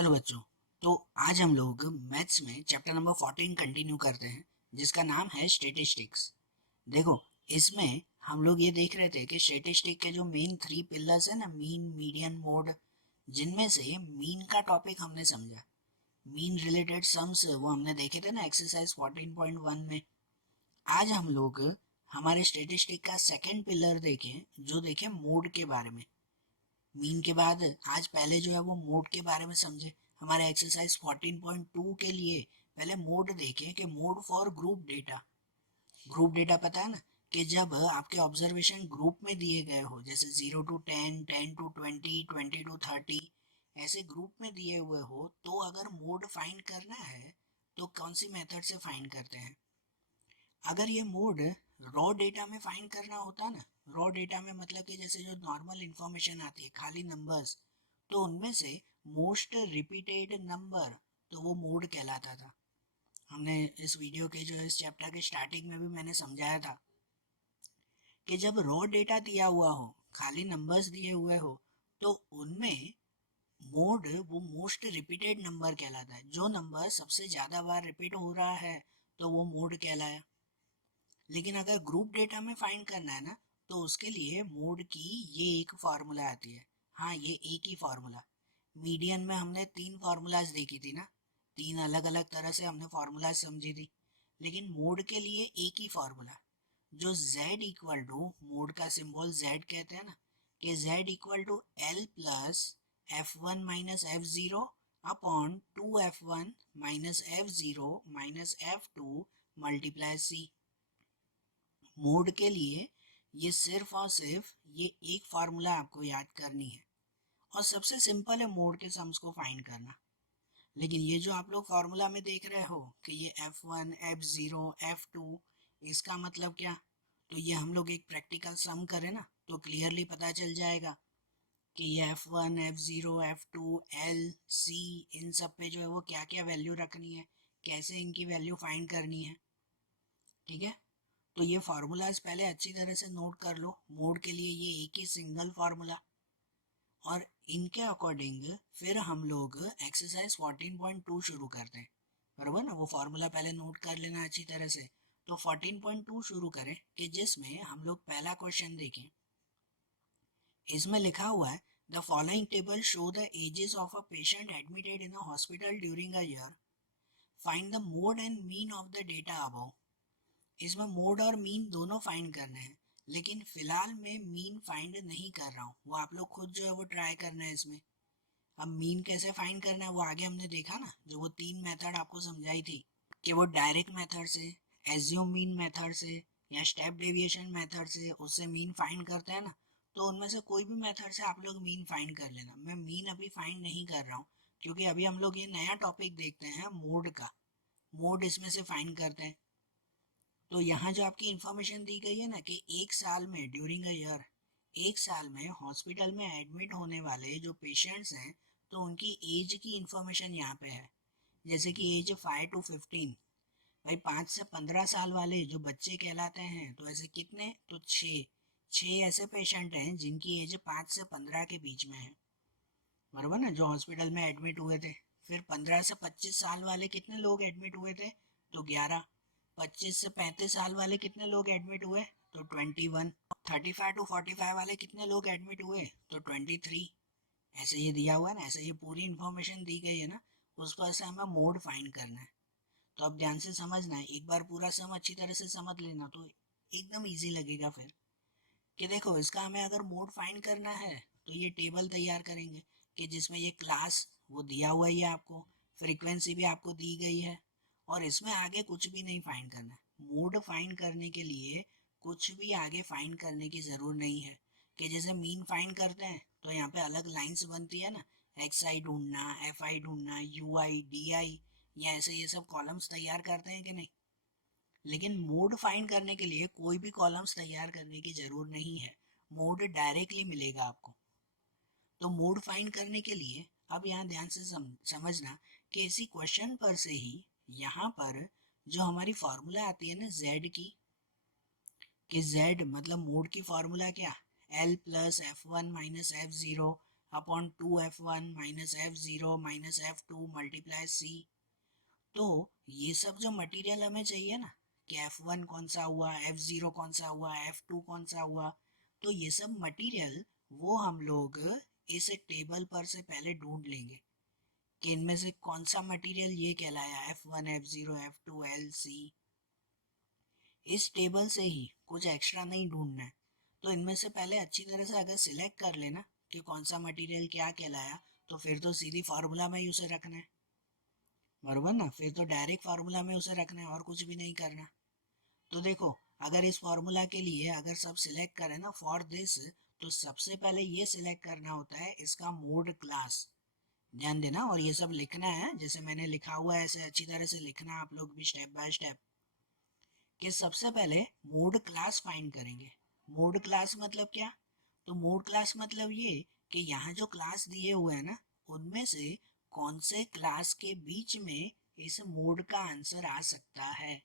चलो बच्चों, तो आज हम लोग मैथ्स में चैप्टर नंबर 14 कंटिन्यू करते हैं, जिसका नाम है स्टैटिस्टिक्स। देखो, इसमें हम लोग ये देख रहे थे कि स्टैटिस्टिक के जो मेन 3 पिलर्स है ना, मीन, मीडियन, मोड, जिनमें से मीन का टॉपिक हमने समझा। मीन रिलेटेड सम्स वो हमने देखे थे ना एक्सरसाइज 14.1 में। आज हम लोग हमारे स्टैटिस्टिक का सेकंड पिलर देखें, जो देखें मोड के बारे में। मीन के बाद आज पहले जो है वो मोड के बारे में समझे। हमारे एक्सरसाइज 14.2 के लिए पहले मोड देखें कि mode for group data. Group data पता है ना, कि जब आपके ऑब्जर्वेशन ग्रुप में दिए गए हो, जैसे 0 to 10, 10 to 20, 20 to 30, ऐसे ग्रुप में दिए हुए हो, तो अगर मोड फाइंड करना है तो कौन सी मेथड से फाइंड करते हैं। अगर ये मोड रॉ डेटा में फाइंड करना होता ना, रॉ डेटा में मतलब कि जैसे जो नॉर्मल इंफॉर्मेशन आती है, खाली नंबर्स, तो उनमें से मोस्ट रिपीटेड नंबर, तो वो मोड कहलाता था। हमने इस वीडियो के जो इस चैप्टर के स्टार्टिंग में भी मैंने समझाया था कि जब रॉ डेटा दिया हुआ हो, खाली नंबर्स दिए हुए हो, तो उनमें मोड वो मोस्ट रिपीटेड नंबर कहलाता है। जो नंबर सबसे ज़्यादा बार रिपीट हो रहा है तो वो मोड कहलाया। लेकिन अगर ग्रुप डेटा में फाइंड करना है ना, तो उसके लिए मोड की ये एक फार्मूला आती है। हाँ, ये एक ही फार्मूला। मीडियन में हमने 3 फार्मूलाज देखी थी ना, 3 अलग अलग तरह से हमने फार्मूलाज समझी थी। लेकिन मोड के लिए एक ही फार्मूला, जो z इक्वल टू, मोड का सिंबल z कहते हैं ना, कि z equal to L plus F one minus F zero upon 2f1 minus F zero minus F two multiply C. Mode के लिए ये सिर्फ और सिर्फ ये एक फार्मूला आपको याद करनी है, और सबसे सिंपल है मोड के सम्स को फाइंड करना। लेकिन ये जो आप लोग फार्मूला में देख रहे हो कि ये f1, f0, f2, इसका मतलब क्या, तो ये हम लोग एक प्रैक्टिकल सम करें ना तो क्लियरली पता चल जाएगा कि ये f1, f0, f2, l, c, इन सब पे जो है वो क्या क्या वैल्यू रखनी है, कैसे इनकी वैल्यू फाइंड करनी है। ठीक है, तो ये फार्मूलाज पहले अच्छी तरह से नोट कर लो। मोड के लिए ये एक ही सिंगल फार्मूला, और इनके अकॉर्डिंग फिर हम लोग एक्सरसाइज 14.2 शुरू करते हैं। बराबर ना, वो फार्मूला पहले नोट कर लेना अच्छी तरह से। तो 14.2 शुरू करें, कि जिसमें हम लोग पहला क्वेश्चन देखें। इसमें लिखा हुआ है, the following table show the ages of a patient admitted in a hospital during a year, find the mode and mean of the data above. इसमें मोड और मीन दोनों फाइंड करने हैं, लेकिन फिलहाल मैं मीन फाइंड नहीं कर रहा हूँ, वो आप लोग खुद जो है वो ट्राई करना है इसमें। अब मीन कैसे फाइंड करना है वो आगे हमने देखा ना, जो वो 3 मेथड आपको समझाई थी, कि वो डायरेक्ट मेथड से, एज्यूम मीन मेथड से, या स्टेप डेविएशन मेथड से उससे मीन फाइंड करते हैं ना। तो उनमें से कोई भी मेथड से आप लोग मीन फाइंड कर लेना। मैं मीन अभी फाइंड नहीं कर रहा हूँ, क्योंकि अभी हम लोग ये नया टॉपिक देखते हैं मोड का। मोड इसमें से फाइंड करते हैं। तो यहाँ जो आपकी इंफॉर्मेशन दी गई है ना, कि एक साल में, ड्यूरिंग अ ईयर, एक साल में हॉस्पिटल में एडमिट होने वाले जो पेशेंट्स हैं, तो उनकी एज की इंफॉर्मेशन यहाँ पे है। जैसे कि एज 5 to 15, भाई 5 से 15 साल वाले जो बच्चे कहलाते हैं, तो ऐसे कितने, तो 6 ऐसे पेशेंट हैं जिनकी एज 5 से 15 के बीच में है। बराबर ना, जो हॉस्पिटल में एडमिट हुए थे। फिर 15 से 25 साल वाले कितने लोग एडमिट हुए थे, तो 11। 25 से 35 साल वाले कितने लोग एडमिट हुए, तो 21। 35 to 45 वाले कितने लोग एडमिट हुए, तो 23। ऐसे ये दिया हुआ है ना, ऐसे ये पूरी इंफॉर्मेशन दी गई है ना, उसको ऐसे हमें मोड फाइंड करना है। तो अब ध्यान से समझना है, एक बार पूरा सम अच्छी तरह से समझ लेना तो एकदम इजी लगेगा फिर। कि देखो, इसका हमें अगर मोड फाइंड करना है तो ये टेबल तैयार करेंगे, कि जिसमें ये क्लास वो दिया हुआ ही है आपको, फ्रीक्वेंसी भी आपको दी गई है, और इसमें आगे कुछ भी नहीं फाइंड करना है। मोड फाइंड करने के लिए कुछ भी आगे फाइंड करने की ज़रूर नहीं है। कि जैसे मीन फाइंड करते हैं तो यहाँ पे अलग लाइंस बनती है ना, एक्स आई ढूंढना, एफ आई ढूंढना, यू आई, डी आई, या ऐसे ये सब कॉलम्स तैयार करते हैं कि नहीं। लेकिन मोड फाइंड करने के लिए कोई भी कॉलम्स तैयार करने की ज़रूर नहीं है, मोड डायरेक्टली मिलेगा आपको। तो मोड फाइंड करने के लिए अब यहाँ ध्यान से समझना, कि इसी क्वेश्चन पर से ही यहाँ पर जो हमारी फार्मूला आती है ना z की, कि z मतलब मोड की फार्मूला क्या, l plus F one minus F zero upon 2f1 minus f0 minus f2 multiply c। तो ये सब जो मटेरियल हमें चाहिए ना कि f1 कौन सा हुआ, f0 कौन सा हुआ, f2 कौन सा हुआ, तो ये सब मटेरियल वो हम लोग इस टेबल पर से पहले ढूंढ लेंगे कि इनमें से कौन सा मटेरियल ये कहलाया f1 f0 f2 l c। इस टेबल से ही, कुछ एक्स्ट्रा नहीं ढूंढना है। तो इनमें से पहले अच्छी तरह से अगर सिलेक्ट कर लेना कि कौन सा मटेरियल क्या कहलाया, तो फिर तो सीधी फार्मूला में ही उसे रखना है, बराबर ना। फिर तो डायरेक्ट फार्मूला में उसे रखना है और कुछ भी नहीं करना। तो देखो, अगर इस फार्मूला के लिए अगर सब सिलेक्ट करें ना फॉर दिस, तो सबसे पहले ये सिलेक्ट करना होता है इसका मोड क्लास। ध्यान देना, और ये सब लिखना है जैसे मैंने लिखा हुआ है, ऐसे अच्छी तरह से लिखना आप लोग भी स्टेप बाय स्टेप। कि सबसे पहले मोड क्लास फाइंड करेंगे। मोड क्लास मतलब क्या? तो मोड क्लास मतलब ये कि यहाँ जो क्लास दिए हुए हैं ना, उनमें से कौन से क्लास के बीच में इस मोड का आंसर आ सकता है।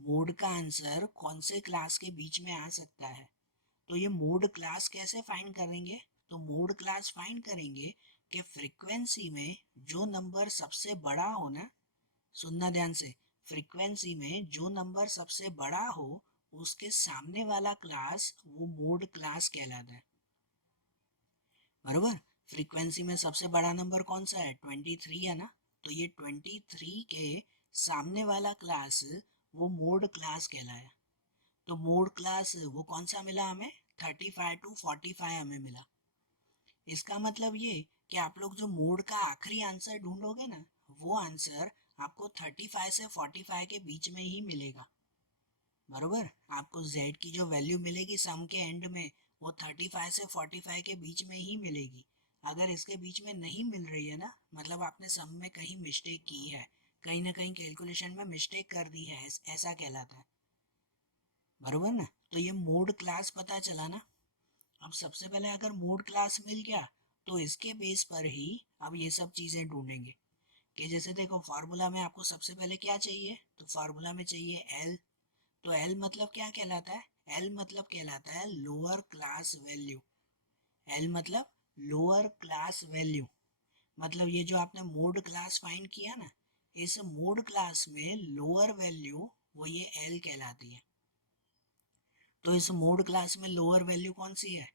मोड का आंसर कौन से क्लास के बीच में आ सकता है। तो ये मोड क्लास कैसे फाइंड करेंगे? तो मोड क्लास फाइंड करेंगे कि फ्रीक्वेंसी में जो नंबर सबसे बड़ा हो ना, सुनना ध्यान से, फ्रीक्वेंसी में जो नंबर सबसे बड़ा हो उसके सामने वाला क्लास वो मोड क्लास कहलाता है, बरोबर। फ्रीक्वेंसी में सबसे बड़ा नंबर कौन सा है? 23 है ना। तो ये 23 के सामने वाला क्लास वो मोड क्लास कहलाया। तो मोड क्लास वो कौन सा मिला हमें? 35 to 45 हमें मिला। इसका मतलब ये कि आप लोग जो मोड का आखिरी आंसर ढूंढोगे ना, वो आंसर आपको 35 से 45 के बीच में ही मिलेगा, बरोबर। आपको z की जो वैल्यू मिलेगी सम के एंड में, वो 35 से 45 के बीच में ही मिलेगी। अगर इसके बीच में नहीं मिल रही है ना, मतलब आपने सम में कहीं मिस्टेक की है, कहीं ना कहीं कैलकुलेशन में मिस्टेक कर दी है, ऐसा कहलाता है, बरोबर ना। तो ये मोड क्लास पता चला ना। अब सबसे पहले अगर मोड क्लास मिल गया, तो इसके बेस पर ही अब ये सब चीज़ें ढूंढेंगे। कि जैसे देखो, फार्मूला में आपको सबसे पहले क्या चाहिए? तो फार्मूला में चाहिए एल। तो एल मतलब क्या कहलाता है? एल मतलब कहलाता है लोअर क्लास वैल्यू। एल मतलब लोअर क्लास वैल्यू। मतलब ये जो आपने मोड क्लास फाइंड किया ना, इस मोड क्लास में लोअर वैल्यू वो ये एल कहलाती है। तो इस मोड क्लास में लोअर वैल्यू कौन सी है?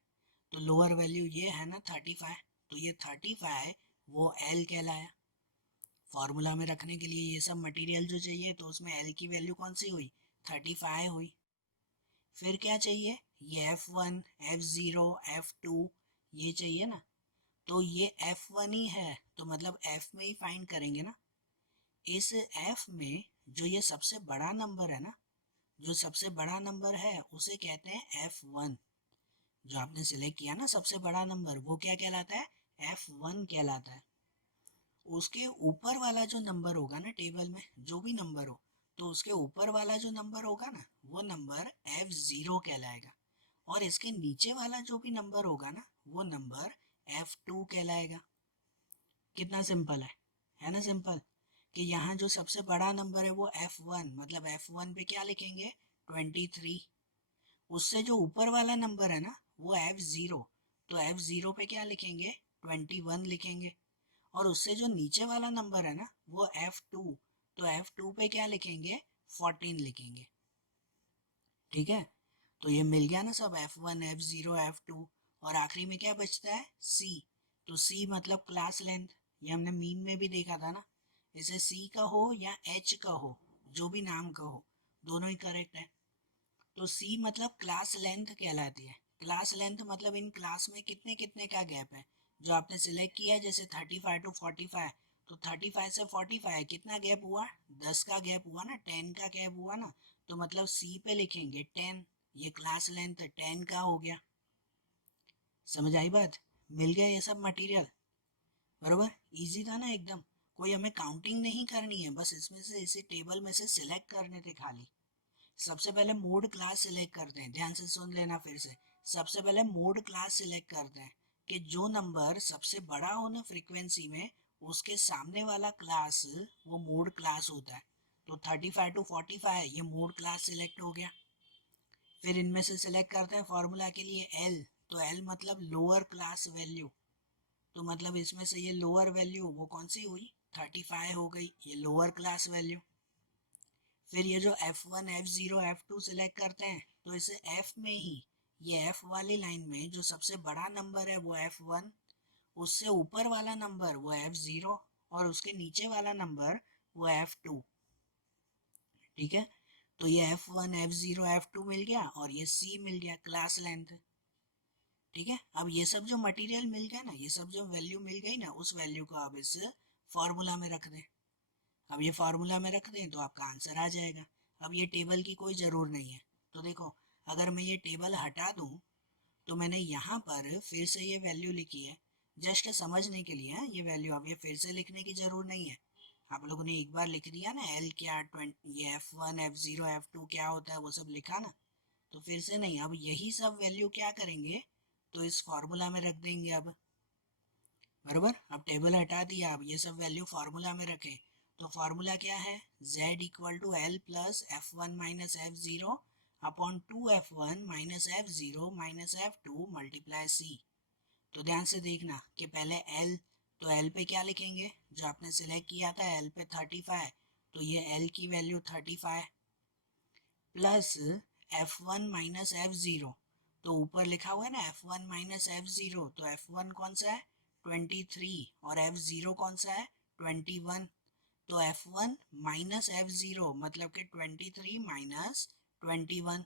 तो लोअर वैल्यू ये है ना 35। तो ये 35 वो एल कहलाया। फॉर्मूला में रखने के लिए ये सब मटेरियल जो चाहिए, तो उसमें एल की वैल्यू कौन सी हुई? 35 हुई। फिर क्या चाहिए? ये f1 f0 f2 ये चाहिए ना। तो ये f1 ही है, तो मतलब f में ही फाइंड करेंगे ना। इस f में जो ये सबसे बड़ा नंबर है ना, जो सबसे बड़ा नंबर है उसे कहते हैं f1। जो आपने सिलेक्ट किया ना सबसे बड़ा नंबर, वो क्या कहलाता है? f1 कहलाता है। उसके ऊपर वाला जो नंबर होगा ना टेबल में, जो भी नंबर हो, तो उसके ऊपर वाला जो नंबर होगा ना, वो नंबर f0 कहलाएगा। और इसके नीचे वाला जो भी नंबर होगा ना, वो नंबर f2 कहलाएगा। कितना सिंपल है ना। सिंपल कि यहाँ जो सबसे बड़ा नंबर है वो f1, मतलब f1 पे क्या लिखेंगे? 23। उससे जो ऊपर वाला नंबर है ना वो f0, तो f0 पे क्या लिखेंगे? 21 लिखेंगे। और उससे जो नीचे वाला नंबर है ना वो f2, तो f2 पे क्या लिखेंगे? 14 लिखेंगे। ठीक है। तो ये मिल गया ना सब, f1 f0 f2। और आखिरी में क्या बचता है? c। तो c मतलब क्लास लेंथ। ये हमने मीन में भी देखा था ना। इसे c का हो या h का हो, जो भी नाम का हो, दोनों ही करेक्ट है। तो c मतलब क्लास लेंथ कहलाती है। क्लास लेंथ मतलब इन क्लास में कितने कितने का गैप है, जो आपने सिलेक्ट किया जैसे 35 to 45। तो 35 से 45 कितना गैप हुआ? 10 का गैप हुआ ना, 10 का गैप हुआ ना। तो मतलब सी पे लिखेंगे 10। ये क्लास लेंथ 10 का हो गया। समझ आई बात? मिल गया ये सब मटेरियल, बरोबर। इजी था ना एकदम। कोई हमें काउंटिंग नहीं करनी है, बस इसमें से इसी टेबल में से सिलेक्ट करने थे खाली। सबसे पहले मोड क्लास सिलेक्ट करते हैं, ध्यान से सुन लेना फिर से। सबसे पहले मोड क्लास सिलेक्ट करते हैं कि जो नंबर सबसे बड़ा हो ना फ्रीक्वेंसी में, उसके सामने वाला क्लास वो मोड क्लास होता है। तो 35 to 45 ये मोड क्लास सिलेक्ट हो गया। फिर इनमें से सिलेक्ट करते हैं फॉर्मूला के लिए एल। तो एल मतलब लोअर क्लास वैल्यू। तो मतलब इसमें से ये लोअर वैल्यू वो कौन सी हुई, 35 हो गई, ये लोअर क्लास वैल्यू। फिर ये जो F1 F0 F2 सिलेक्ट करते हैं तो इसे F में ही, ये F वाली लाइन में जो सबसे बड़ा नंबर है वो F1, उससे ऊपर वाला नंबर वो F0 और उसके नीचे वाला नंबर वो F2। ठीक है, तो ये F1 F0 F2 मिल गया और ये C मिल गया क्लास लेंथ। ठीक है, अब ये सब जो मटेरियल मिल गया ना, ये सब जो वैल्यू मिल गई ना, उस वैल्यू को अब इस फॉर्मूला में रख दें। अब ये फार्मूला में रख दें तो आपका आंसर आ जाएगा। अब ये टेबल की कोई ज़रूर नहीं है। तो देखो, अगर मैं ये टेबल हटा दूँ तो मैंने यहाँ पर फिर से ये वैल्यू लिखी है, जस्ट समझने के लिए। ये वैल्यू अब ये फिर से लिखने की ज़रूर नहीं है। आप लोगों ने एक बार लिख दिया ना एल क्या, 20, ये F1 F0 F2 क्या होता है वो सब लिखा ना, तो फिर से नहीं, अब यही सब वैल्यू क्या करेंगे, तो इस फॉर्मूला में रख देंगे अब। बराबर, अब टेबल हटा दिया, अब ये सब वैल्यू फार्मूला में रखें। तो फार्मूला क्या है, z equal to L plus F one minus F zero upon 2f1 minus F zero minus F two multiply C. तो ध्यान से देखना कि पहले l, तो l पे क्या लिखेंगे, जो आपने सिलेक्ट किया था l पे 35, तो ये l की value 35 plus f1 minus F zero, तो ऊपर लिखा हुआ है ना f1 माइनस एफ जीरो, तो f1 कौन सा है 23 और f0 कौन सा है 21। तो f1 माइनस एफ जीरो मतलब कि 23 माइनस 21।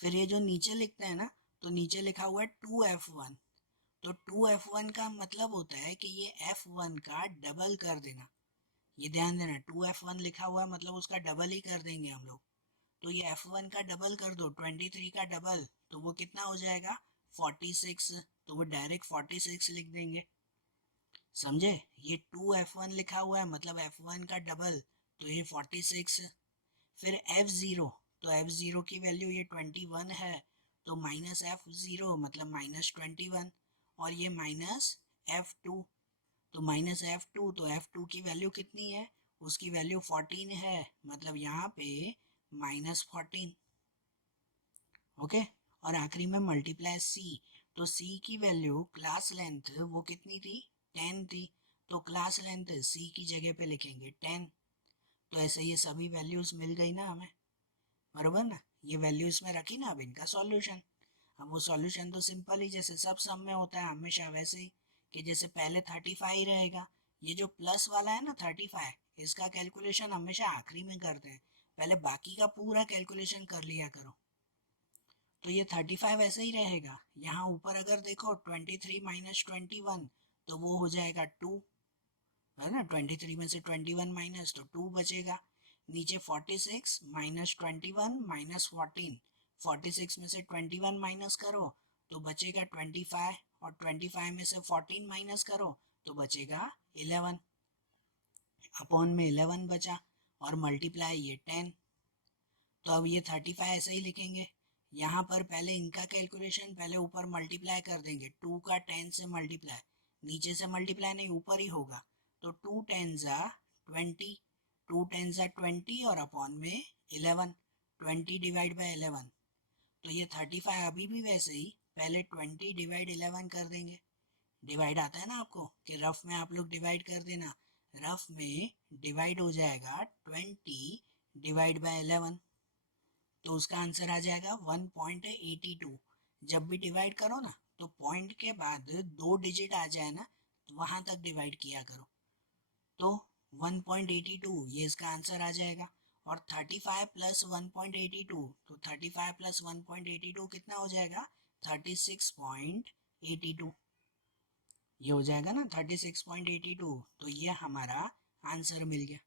फिर ये जो नीचे लिखते हैं ना, तो नीचे लिखा हुआ है 2f1, तो 2f1 का मतलब होता है कि ये f1 का डबल कर देना। ये ध्यान देना, 2f1 लिखा हुआ है मतलब उसका डबल ही कर देंगे हम लोग। तो ये F1 का डबल कर दो, 23 का डबल, तो वो कितना हो जाएगा 46, तो वो डायरेक्ट 46 लिख देंगे। समझे, ये 2f1 लिखा हुआ है मतलब F1 का डबल, तो ये 46। फिर F0, तो F0 की वैल्यू ये 21 है, तो माइनस F0 मतलब माइनस 21, और ये माइनस F2, तो माइनस F2, तो F2 की वैल्यू कितनी है, उसकी वैल्यू 14 है, मतलब यहाँ पे माइनस 14। ओके, और आखिरी में मल्टीप्लाई सी, तो सी की वैल्यू क्लास लेंथ वो कितनी थी 10 थी, तो क्लास लेंथ सी की जगह पे लिखेंगे 10। तो ऐसे ये सभी वैल्यूज मिल गई ना हमें, बराबर ना, ये वैल्यूज में रखी ना, अब इनका सॉल्यूशन। अब वो सॉल्यूशन तो सिंपल ही, जैसे सब सम में होता है हमेशा वैसे ही, कि जैसे पहले 35 रहेगा, ये जो प्लस वाला है ना 35, इसका कैलकुलेशन हमेशा आखिरी में करते हैं, पहले बाकी का पूरा कैलकुलेशन कर लिया करो। तो ये 35 ऐसे ही रहेगा, यहाँ ऊपर अगर देखो 23 माइनस 21, तो वो हो जाएगा 2, है ना, 23 में से 21 माइनस, तो 2 बचेगा। नीचे 46 माइनस 21 माइनस 14, 46 में से 21 माइनस करो तो बचेगा 25, और 25 में से 14 माइनस करो तो बचेगा 11, अपॉन में 11 बचा, और मल्टीप्लाई ये 10। तो अब ये 35 ऐसे ही लिखेंगे, यहाँ पर पहले इनका कैलकुलेशन, पहले ऊपर मल्टीप्लाई कर देंगे, 2 का 10 से मल्टीप्लाई, नीचे से मल्टीप्लाई नहीं ऊपर ही होगा, तो 2 10 ज़ा 20, 2 10 ज़ा 20 और अपॉन में 11, 20 डिवाइड बाई 11, तो ये 35 अभी भी वैसे ही पहले 20 डिवाइड 11 कर देंगे। डिवाइड आता है ना आपको कि रफ में आप लोग डिवाइड कर देना, रफ में डिवाइड हो जाएगा 20 डिवाइड बाई 11, तो उसका आंसर आ जाएगा 1.82। जब भी डिवाइड करो ना, तो पॉइंट के बाद 2 डिजिट आ जाए ना, तो वहां तक डिवाइड किया करो, तो 1.82 ये इसका आंसर आ जाएगा। और 35 प्लस 1.82, तो 35 प्लस 1.82 कितना हो जाएगा 36.82, ये हो जाएगा ना 36.82, तो ये हमारा आंसर मिल गया।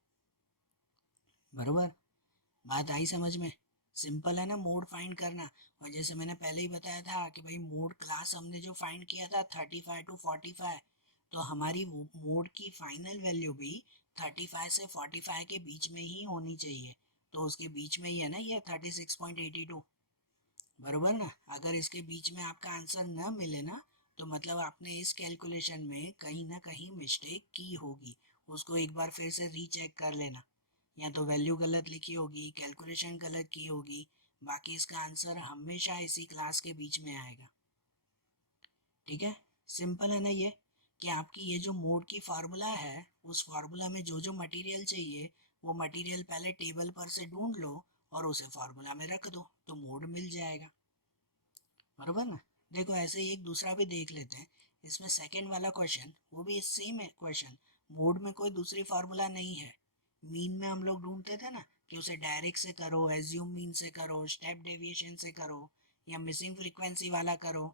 बरोबर, बात आई समझ में, सिंपल है ना मोड फाइंड करना। और जैसे मैंने पहले ही बताया था कि भाई मोड क्लास हमने जो फाइंड किया था 35 टू 45, तो हमारी मोड की फाइनल वैल्यू भी 35 से 45 के बीच में ही होनी चाहिए, तो उसके बीच में ही है ना ये 36.82, बरोबर ना। अगर इसके बीच में आपका आंसर न मिले ना, तो मतलब आपने इस कैलकुलेशन में कहीं ना कहीं मिस्टेक की होगी, उसको एक बार फिर से रीचेक कर लेना, या तो वैल्यू गलत लिखी होगी, कैलकुलेशन गलत की होगी, बाकी इसका आंसर हमेशा इसी क्लास के बीच में आएगा। ठीक है, सिंपल है ना ये, कि आपकी ये जो मोड की फार्मूला है, उस फार्मूला में जो जो मटेरियल चाहिए वो मटेरियल पहले टेबल पर से ढूंढ लो और उसे फार्मूला में रख दो, तो मोड मिल जाएगा। बरोबर ना। देखो ऐसे ही एक दूसरा भी देख लेते हैं। इसमें सेकंड वाला क्वेश्चन वो भी सेम है क्वेश्चन। मोड में कोई दूसरी फार्मूला नहीं है। मीन में हम लोग ढूंढते थे ना कि उसे डायरेक्ट से करो, एज्यूम मीन से करो, स्टेप डेविएशन से करो, या मिसिंग फ्रीक्वेंसी वाला करो।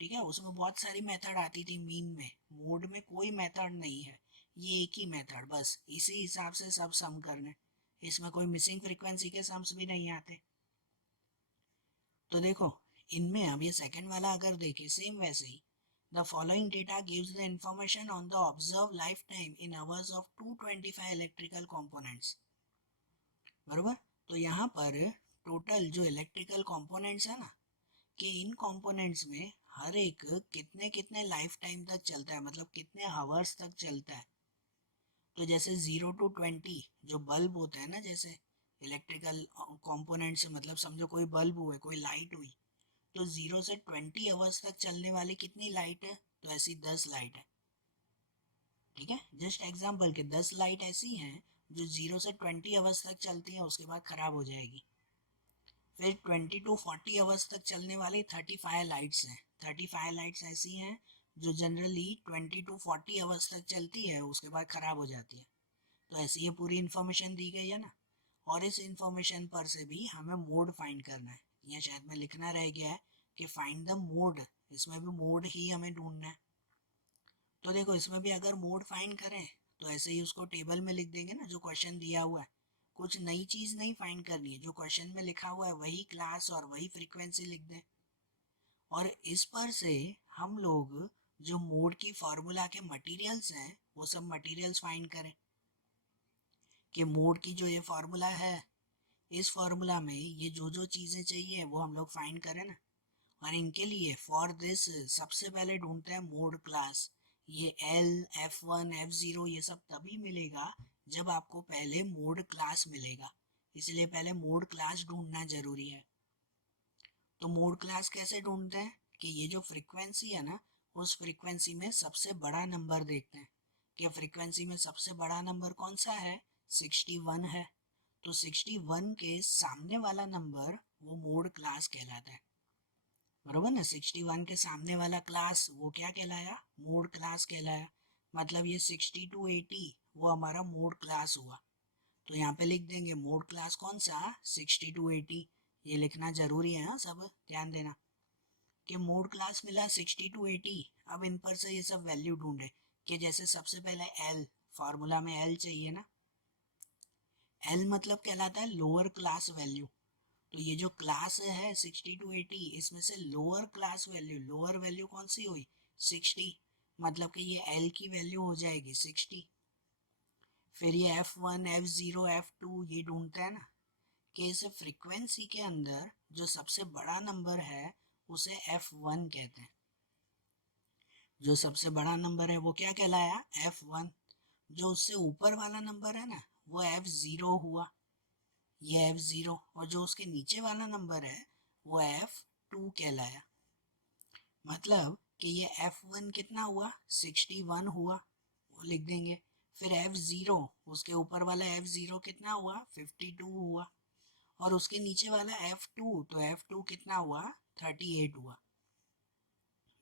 ठीक है, उसमें बहुत सारी मेथड आती थी मीन में। मोड में कोई मेथड नहीं है, ये एक ही मेथड, बस इसी हिसाब से सब सम करने। इसमें कोई मिसिंग फ्रीक्वेंसी के सम्स भी नहीं आते। तो देखो इनमें अब ये सेकंड वाला अगर देखें सेम वैसे ही, the following data gives the information on the observe life time in hours of 225 electrical components. बरोबर। तो यहाँ पर टोटल जो इलेक्ट्रिकल कंपोनेंट्स है ना, कि इन कंपोनेंट्स में हर एक कितने कितने लाइफ टाइम तक चलता है, मतलब कितने आवर्स तक चलता है। तो जैसे 0 to 20 जो बल्ब होता है ना, जैसे इलेक्ट्रिकल कंपोनेंट्स, मतलब समझो कोई बल्ब हुए, कोई लाइट हुई, तो 0 से 20 आवर्स तक चलने वाली कितनी लाइट है, तो ऐसी 10 लाइट है। ठीक है, जस्ट एग्जाम्पल के 10 लाइट ऐसी हैं जो 0 से 20 आवर्स तक चलती हैं, उसके बाद खराब हो जाएगी। फिर 20 to 40 आवर्स तक चलने वाली 35 लाइट्स हैं। 35 लाइट्स ऐसी हैं जो जनरली 20 to 40 आवर्स तक चलती है, उसके बाद खराब हो जाती है। तो ऐसी ये पूरी इन्फॉर्मेशन दी गई है ना। और इस इन्फॉर्मेशन पर से भी हमें मोड फाइंड करना है। यहाँ शायद में लिखना रह गया है कि फाइंड द मोड, इसमें भी मोड ही हमें ढूंढना है। तो देखो इसमें भी अगर मोड फाइंड करें तो ऐसे ही उसको टेबल में लिख देंगे ना, जो क्वेश्चन दिया हुआ है। कुछ नई चीज नहीं फाइंड करनी है, जो क्वेश्चन में लिखा हुआ है वही क्लास और वही फ्रीक्वेंसी लिख दें। और इस पर से हम लोग जो मोड की फार्मूला के मटेरियल्स हैं वो सब मटेरियल्स फाइंड करें, कि मोड की जो ये फार्मूला है, इस फार्मूला में ये जो जो चीज़ें चाहिए वो हम लोग फाइंड करें ना। और इनके लिए फॉर दिस सबसे पहले ढूंढते हैं मोड क्लास। ये एल, F1, F0 ये सब तभी मिलेगा जब आपको पहले मोड क्लास मिलेगा, इसलिए पहले मोड क्लास ढूंढना जरूरी है। तो मोड क्लास कैसे ढूंढते हैं, कि ये जो फ्रीक्वेंसी है ना, उस फ्रीक्वेंसी में सबसे बड़ा नंबर देखते हैं, कि फ्रीक्वेंसी में सबसे बड़ा नंबर कौन सा है, 61 है। तो 61 के सामने वाला नंबर वो मोड क्लास कहलाता है। बरोबर ना, 61 के सामने वाला क्लास वो क्या कहलाया, मोड क्लास कहलाया। मतलब ये 60 to 80 वो हमारा मोड क्लास हुआ। तो यहाँ पे लिख देंगे मोड क्लास कौन सा, 60 to 80। ये लिखना जरूरी है, हाँ सब ध्यान देना, कि मोड क्लास मिला 60 to 80। अब इन पर से ये सब वैल्यू ढूंढे, कि जैसे सबसे पहले एल, फार्मूला में एल चाहिए ना। एल मतलब कहलाता है लोअर क्लास वैल्यू। तो ये जो क्लास है 60 to 80, इसमें से lower class value, lower value कौन सी हुई, 60। मतलब कि ये एल की वैल्यू हो जाएगी 60। फिर ये F1, F0, F2 ये ढूंढते हैं ना, कि इस फ्रीक्वेंसी के अंदर जो सबसे बड़ा नंबर है उसे F1 कहते हैं। जो सबसे बड़ा नंबर है वो क्या कहलाया, F1। जो उससे ऊपर वाला नंबर है ना वो F0 हुआ, ये F0। और जो उसके नीचे वाला नंबर है वो F2 कहलाया। मतलब कि ये F1 कितना हुआ, 61 हुआ, वो लिख देंगे। फिर F0, उसके ऊपर वाला F0 कितना हुआ, 52 हुआ। और उसके नीचे वाला F2, तो F2 कितना हुआ, 38 हुआ।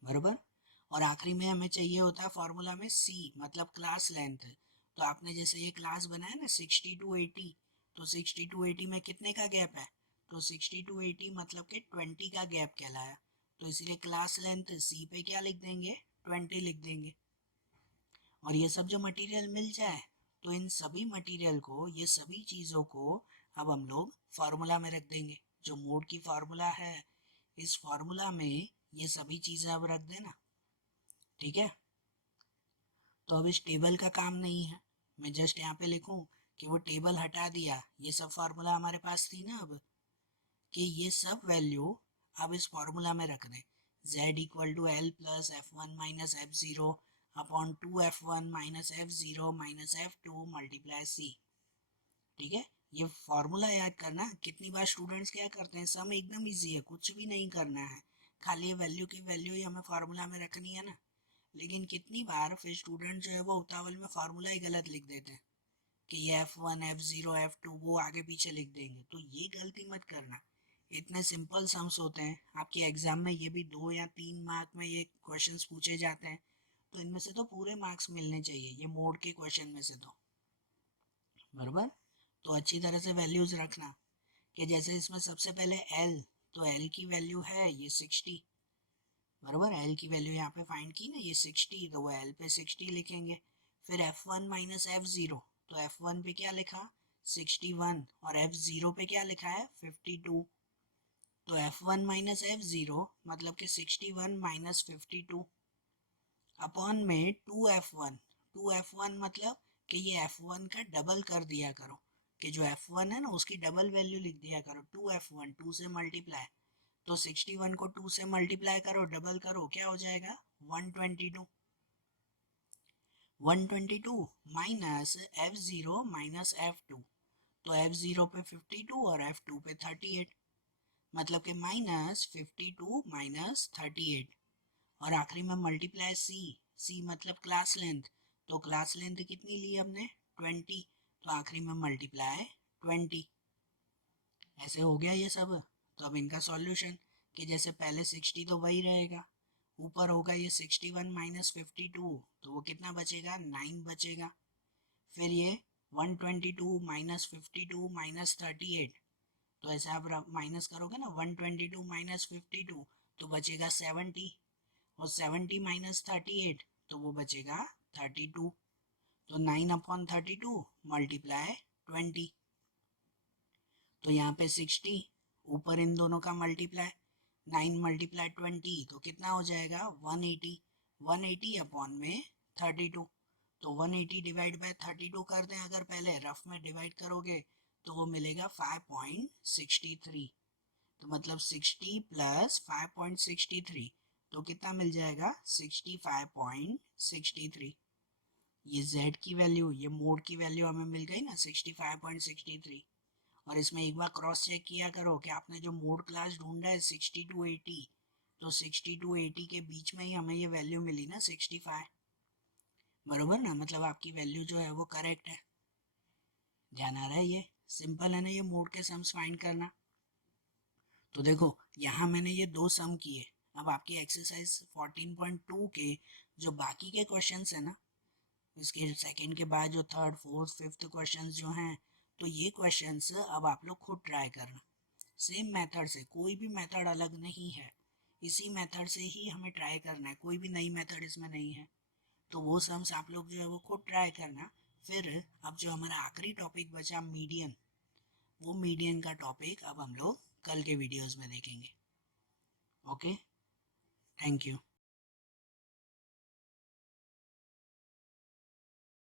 बरोबर। और आखिरी में हमें चाहिए होता है फॉर्मूला में C, मतलब क्लास लेंथ। तो आपने जैसे ये क्लास बनाया ना 60 to 80, तो 60 to 80 में कितने का गैप है, तो 60 to 80 मतलब कि 20 का गैप कहलाया। तो इसीलिए क्लास लेंथ C पे क्या लिख देंगे, 20 लिख देंगे। और ये सब जो मटेरियल मिल जाए तो इन सभी मटेरियल को, ये सभी चीज़ों को अब हम लोग फार्मूला में रख देंगे। जो मोड की फार्मूला है, इस फार्मूला में ये सभी चीज़ें अब रख देना। ठीक है, तो अब इस टेबल का काम नहीं है, मैं जस्ट यहाँ पे लिखूं कि वो टेबल हटा दिया, ये सब फार्मूला हमारे पास थी ना, अब कि ये सब वैल्यू अब इस फार्मूला में रख दें। z equal to L plus F1 minus F0 upon 2F1 minus F0 minus F2 multiply C। ठीक है, ये फार्मूला याद करना। कितनी बार स्टूडेंट्स क्या करते हैं, सम एकदम इजी है, कुछ भी नहीं करना है, खाली वैल्यू की वैल्यू ही हमें फार्मूला में रखनी है ना। लेकिन कितनी बार फिर स्टूडेंट जो है वो उतावल में फार्मूला ही गलत लिख देते हैं कि ये F1 F0 F2 वो आगे पीछे लिख देंगे। तो ये गलती मत करना, इतने सिंपल सम्स होते हैं। आपके एग्जाम में ये भी 2 या 3 मार्क में ये क्वेश्चंस पूछे जाते हैं, तो इनमें से तो पूरे मार्क्स मिलने चाहिए ये मोड के क्वेश्चन में से। तो बराबर, तो अच्छी तरह से वैल्यूज रखना कि जैसे इसमें सबसे पहले L, तो L की वैल्यू है ये 60, बराबर। L की वैल्यू यहाँ पे फाइंड की ना ये 60, तो वो L पे 60 लिखेंगे। फिर F1 माइनस F0, तो F1 पे क्या लिखा 61 और F0 पे क्या लिखा है 52। तो F1 माइनस F0 मतलब कि 61 माइनस 52 अपॉन में 2F1। 2F1 मतलब कि ये F1 का डबल कर दिया करो, कि जो F1 है ना उसकी डबल वैल्यू लिख दिया करो। 2F1 2 से मल्टीप्लाई, तो 61 को 2 से मल्टीप्लाई करो, डबल करो, क्या हो जाएगा 122। 122 माइनस F0 माइनस F2, तो F0 पे 52 और F2 पे 38, मतलब कि माइनस 52 माइनस 38। और आखिरी में मल्टीप्लाई C मतलब क्लास लेंथ, तो क्लास लेंथ कितनी ली हमने 20, तो आखिरी में मल्टीप्लाई 20। ऐसे हो गया ये सब। तो अब इनका सॉल्यूशन कि जैसे पहले 60 तो वही रहेगा, ऊपर होगा ये 61 माइनस 52, तो वो कितना बचेगा 9 बचेगा। फिर ये 122 माइनस 52 माइनस 38, तो ऐसे आप माइनस करोगे ना 122 माइनस 52, तो बचेगा 70, और 70 माइनस 38, तो वो बचेगा 32। तो 9/32 मल्टीप्लाई 20, तो यहाँ पे 60, ऊपर इन दोनों का मल्टीप्लाई 9 मल्टीप्लाई 20, तो कितना हो जाएगा 180। 180 अपॉन में 32, तो 180 डिवाइड बाय 32 कर दें अगर पहले रफ में डिवाइड करोगे तो वो मिलेगा 5.63। तो मतलब 60 प्लस 5.63, तो कितना मिल जाएगा 65.63। ये z की वैल्यू, ये मोड की वैल्यू हमें मिल गई ना 65.63। और इसमें एक बार क्रॉस चेक किया करो कि आपने जो मोड क्लास ढूंढा है 60 टू 80, तो 60 टू 80 के बीच में ही हमें ये वैल्यू मिली ना 65, बरोबर ना। मतलब आपकी वैल्यू जो है वो करेक्ट है। ध्यान आ रहा है, ये सिंपल है ना ये मोड के सम्स फाइंड करना। तो देखो यहाँ मैंने ये 2 सम किए। अब आपकी एक्सरसाइज 14.2 के जो बाकी के क्वेश्चंस है ना, इसके सेकंड के बाद जो थर्ड फोर्थ फिफ्थ क्वेश्चंस जो हैं, तो ये क्वेश्चंस अब आप लोग खुद ट्राई करना सेम मेथड से, कोई भी मेथड अलग नहीं है, इसी मेथड से ही हमें ट्राई करना है, कोई भी नई मेथड इसमें नहीं है। तो वो सम्स आप लोग जो है वो खुद ट्राई करना। फिर अब जो हमारा आखिरी टॉपिक बचा मीडियन, वो मीडियन का टॉपिक अब हम लोग कल के वीडियोस में देखेंगे। Okay, thank you.